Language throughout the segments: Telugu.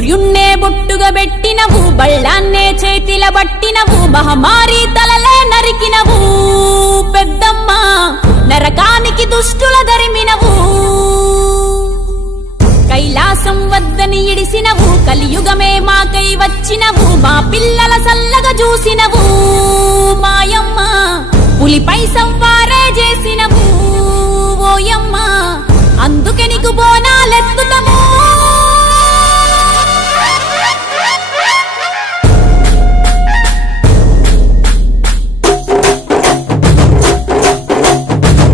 సూర్యున్నే బొట్టుగా పెట్టినవు, బళ్ళాన్నే చేతిల బట్టినవు, మహమారి తలలే నరికినవు పెద్దమ్మ, నరకానికి దుష్టుల ధరిమినవు. కైలాసం వద్దని ఇడిసినవు, కలియుగమే మాకై వచ్చినవు, మా పిల్లల సల్లగా చూసినవు మాయమ్మ, పులిపై సంవారే చేసినవు ఓయమ్మ, అందుకే నీకు బోనాలెత్తుతము.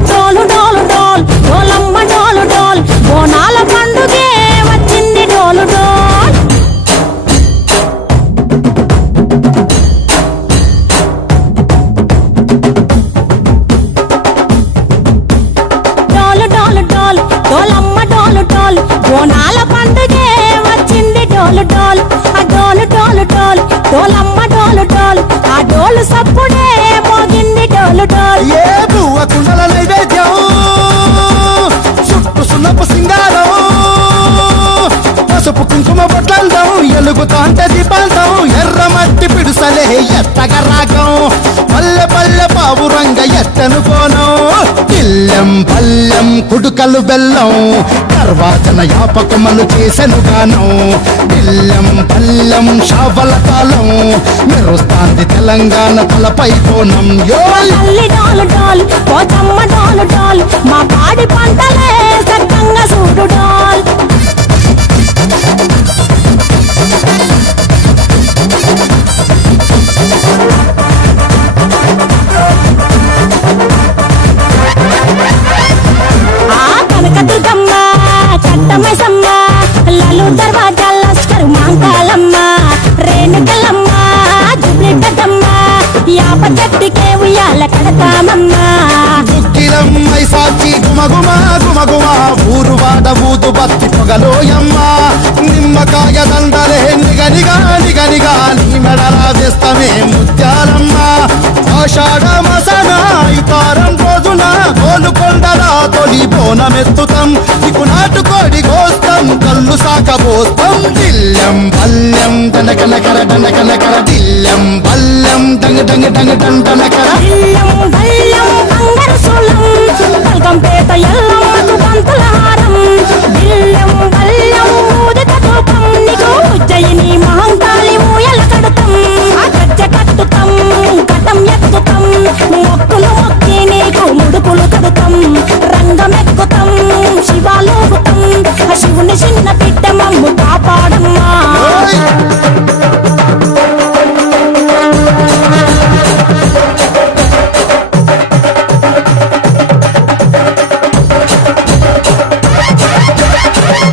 డోలు డోలు డోల్ డోలమ్మ డోలు డోల్, బోనాల పండుగే వచ్చింది డోలు డోల్. డోలు డోలు డోల్ డోలమ్మ డోలు డోల్, బోనాల పండుగే వచ్చింది డోలు డోల్. ఆ డోలు డోలు డోల్ డోలమ్మ డోలు డోల్, ఆ డోలు సప్పుడే మోగింది డోలు డోల్. ఏ బువ్వ కుండల నైవేద్యం, చుట్టు సున్నపు సింగారం, పసుపు కుంకుమ బొట్లందం, ఎలుగుతాంటే దీపాంతం, ఎర్ర మట్టి పిడుసలే ఎత్తగా రాగం, పల్లె పల్లె పావురంగ ఎత్తను కోనం, ఇల్లెం పల్లెం కుడుకలు బెల్లం, తర్వాతన యాపకమలు చేసెను గానం, ఇల్లెం పల్లెం షావల కాలం, మెరుస్తాంది తెలంగాణ తలపై కోణం. తల్లి డోలు డోల్ పోచమ్మ డోలు డోల్, మా పాడి పంటలే సక్కంగా చూడు డోల్. ఆ కనకదుర్గమ్మ కట్టమైసమ్మ, లలు దర్వాజాల లస్కరు మాంకాలమ్మ, రేణుకలమ్మ జుబ్లి పెద్దమ్మ, యాప చెట్టుకే ఉయ్యాల కడతామమ్మ. దుఃఖిలమ్మై సాచి గుమగుమ గుమగుమ, ఊరు వాడ ఊదు బత్తి పొగలోయమ్మ, నిమ్మకాయ దండలే నిగనిగా నిగనిగా, నీ మెడలా వేస్తమే ముత్యాలమ్మ, ఆషాఢ మసన ఇతారం రోజున గోలుకొండలా తొలి బోనమెత్తుతాం, నీకు నాటుకోడి గోస్తాం, కళ్ళు సాకబోస్తాం, దిల్లెం పల్లెం దనకనకర దనకనకర, దిల్లెం పల్లెం డంగ డంగ డంగ డండనకర. ఇల్లం బల్లం బంగారు సోలం, బల్గంపేట ఎల్లమ్మకు పంతుల హారం, ఇల్లం బల్లం ఊదిత ధూపం, నీకు ఉజ్జయిని మహంకాళి ఊయల కడతాం, ఆ గజ్జ కట్టుతాం, కటం ఎత్తుతాం, మొక్కులు మొక్కి నీకు ముడుపులు కడుతాం, రంగమెక్కుతాం, శివాలోగుతాం, ఆ శివుని చిన్న బిడ్డ మమ్ము కాపాడమ్మా.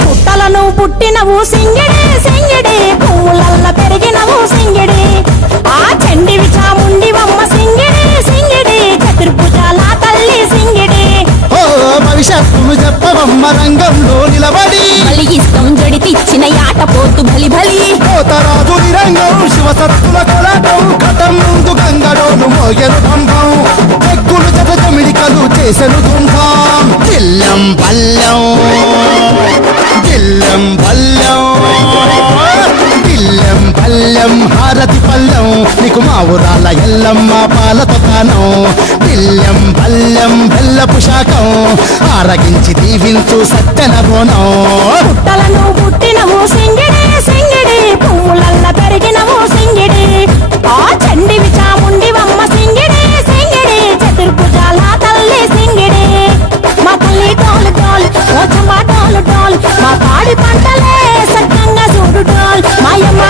పుట్టలను పుట్టినవు సింగిడి సింగిడి, పువ్వులల్ల పెరిగినవు సింగిడి, ఆ చండివి చాముండివమ్మ సింగిడి సింగిడి, చతుర్భుజాల తల్లి సింగిడి. ఓ భవిష్యత్తును చెప్పవమ్మ రంగంలో నిలబడి, బలిగిస్తాం జడితిచ్చిన యాట పోతు బలి బలి, పోతరాజు రంగం శివసత్తుల కొలటం, ఘటం ముందు గంగడోలు మోయను బంధం, ఎక్కులు జత జమిడికలు చేసెను దుంభం, దిల్లెం పల్లెం దిల్లెం పల్లెం దిల్లెం పల్లెం హారతి పల్లెం, నీకు మా ఊరాల ఎల్లమ్మ పాలతో కానం, దిల్లెం పల్లెం బెల్లపు శాఖం, ఆరగించి దీవించు సత్తెన బోనం. పుట్టలను పుట్టినవు సింగిడి సింగిడి, పువ్వులల్ల పెరిగినవు సింగిడి, ఆ చండివి చాముండివమ్మ సింగిడి సింగిడి, చతుర్భుజాల తల్లి సింగిడి. మా తల్లి డోలు డోల్ పోచమ్మ డోలు డోల్, మా పాడి పంటలే సక్కంగా చూడు డోల్, మాయమ్మ